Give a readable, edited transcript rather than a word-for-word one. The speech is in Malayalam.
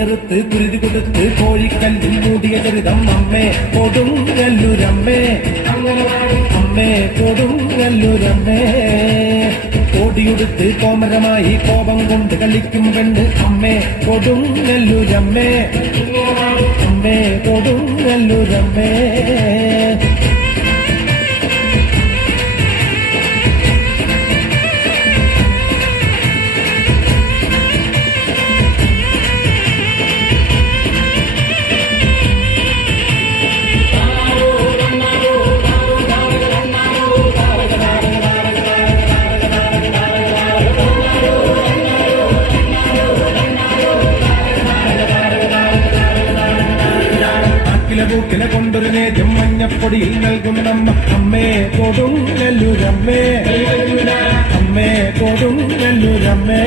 കോഴിയറുത്ത് കുരുതി കൊടുത്ത് കോഴിക്കല്ലിൽ മൂടിയ ചരിതം അമ്മേ കൊടുങ്ങല്ലൂരമ്മേ അമ്മേ കൊടുങ്ങല്ലൂരമ്മേ കോടിയുടുത്ത് കോമരമായി കോപം കൊണ്ട് കളിക്കും പെണ്ണ് അമ്മേ കൊടുങ്ങല്ലൂരമ്മേ അമ്മേ കൊടുങ്ങല്ലൂരമ്മേ പൂക്കില കൊണ്ടൊരു നേദ്യം മഞ്ഞപ്പൊടിയിൽ നൽകുന്നമ്മ അമ്മേ കൊടുങ്ങല്ലൂരമ്മേ അമ്മേ കൊടുങ്ങല്ലൂരമ്മേ